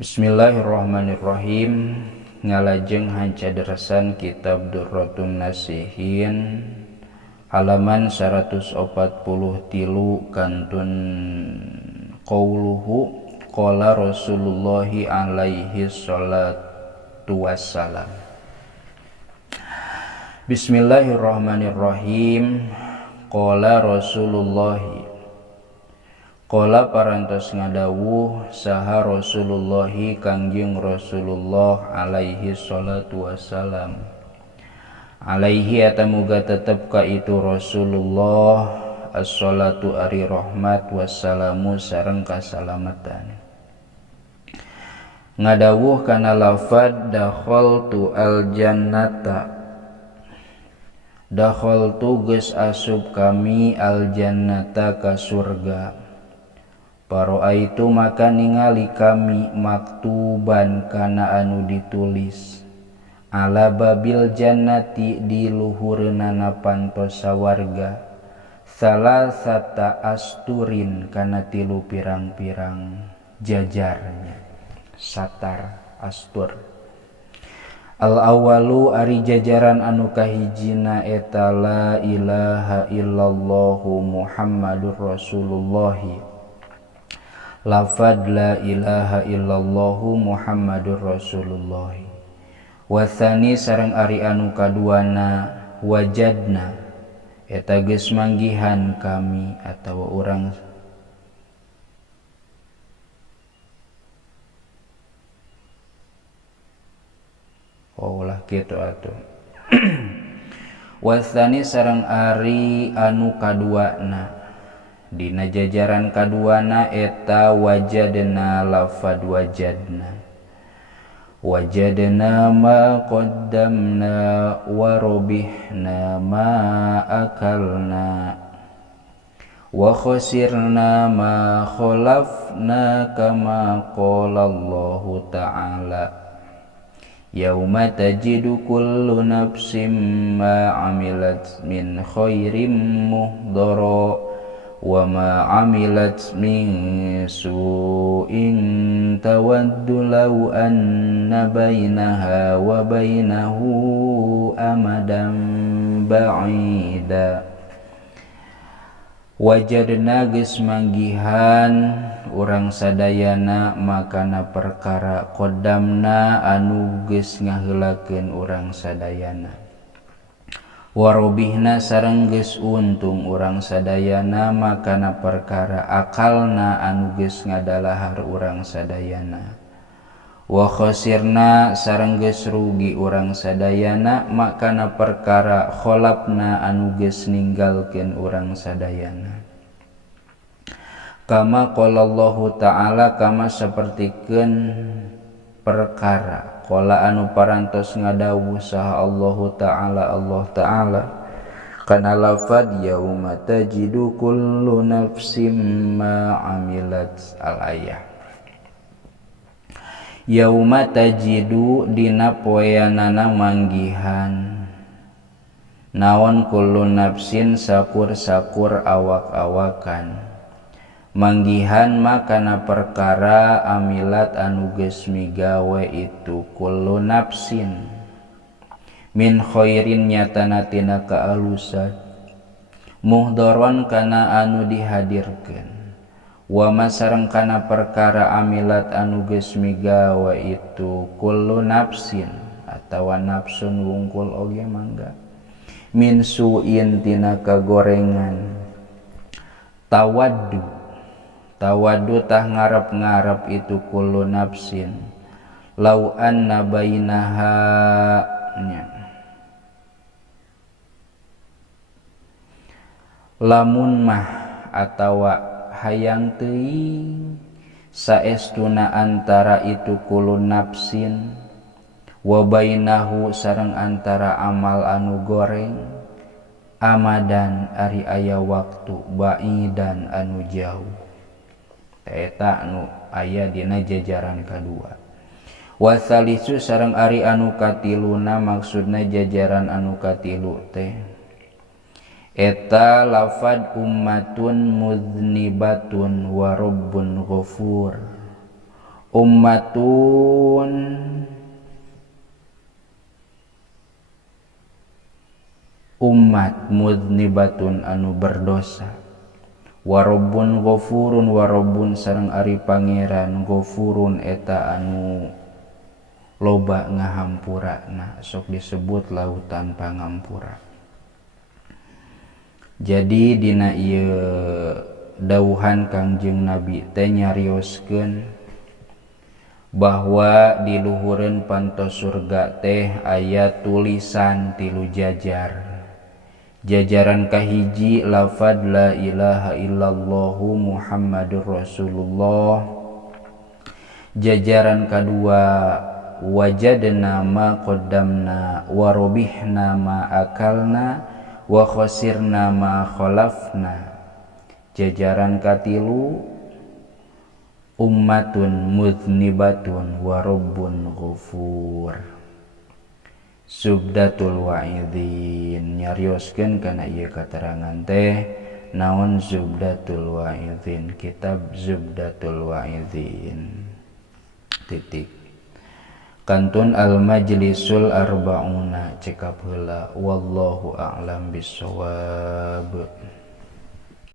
Bismillahirrahmanirrahim. Ngalajeng hancaderasan kitab Durratun Nasihin halaman 143 kantun qauluhu qala Rasulullahi alaihi salatu wassalam. Bismillahirrahmanirrahim. Qala Rasulullahi, qala parantos ngadawuh saha Rasulullahi kangjeng Rasulullah alaihi salatu wassalam. Alaihi atamuga tetep ka itu Rasulullah as-salatu ari rahmat wassalamu sareng kasalamatan. Ngadawuh kana lafad dakhaltu al jannata, dakhaltu geus asup kami al jannata ka surga. Paroaitu maka ningali kami maktuban kana anu ditulis ala babil jannati di luhurna pantos sawarga salasata asturin kana 3 pirang-pirang jajarnya satar astur. Al awalu ari jajaran anu kahijina eta la ilaha illallahu Muhammadur Rasulullahi, lafad la ilaha illallahu Muhammadur Rasulullah. Wasani sareng ari anu kaduana wajadna eta geus manggihan kami atawa urang ulah kitu atuh. Wasani sareng ari anu kaduana dina jajaran kaduana eta wajadna lafad wajadna. Wajadna ma qaddamna wa robihna ma akalna wa khosirna ma kholafna kama qala Allah ta'ala yauma tajidu kullu nafsim ma amilat min khairim muhdara wa ma amilat min su'in tawaddu law anna bainaha wa bainahu amadan ba'ida. Wajadna geus manggihan urang sadayana makana perkara qaddamna anu geus ngaheulakeun urang sadayana. Warobihna sareng geus untung urang sadayana makana perkara akalna anu geus ngadalahar urang sadayana. Wa khosirna sareng geus rugi urang sadayana makana perkara kholapna anu geus ninggalkeun urang sadayana. Kama qala Allah ta'ala, kama sapertikeun perkara qala anu parantos ngadawuh saha Allah Ta'ala kana lafad yauma tajidu kullu nafsim ma amilat al-ayah. Yauma tajidu dina poeanana manggihan naon kullu nafsin sakur-sakur awak-awakan manggihan makana perkara amilat anu geus migawe itu kullu nafsin min khairin nyatana tina kaalusan muhdaron kana anu dihadirkeun wa masareng kana perkara amilat anu geus migawe itu kullu nafsin atawa nafsun wungkul oge mangga min su'in tina kagorengan tawaddu tah ngarep-ngarep itu kullu nafsin law anna bainaha lamun mah atawa hayang teuing saestuna antara itu kullu nafsin wa bainahu sareng antara amal anu goreng amadan ari aya waktu baidan anu jauh eta anu aya dina jajaran kadua. Wasalisu sareng ari anu katiluna maksudna jajaran anu katilu teh eta lafad ummatun mudnibatun wa rabbun ghafur ummatun umat mudnibatun anu berdosa warabbun ghafurun warabbun sareng ari pangeran ghafurun eta anu loba ngahampurana sok disebut lautan pangampura. Jadi dina ieu dauhan Kangjeng Nabi teh nyarioskeun bahwa di luhureun pantos surga teh aya tulisan tilu jajar. Jajaran kahiji lafad la ilaha illallahu Muhammadur Rasulullah. Jajaran kadua wajadna ma qaddamna wa robihna ma akalna wa khosirna ma khalafna. Jajaran katilu ummatun mudnibatun wa rabbun ghafur. Zubdatul wa'idhin nyarioskeun kana ieu katerangan teh naon Zubdatul wa'idhin, kitab Zubdatul wa'idhin. Titik. Kantun al-majlisul arba'una cekap heula wallahu a'lam bissawab.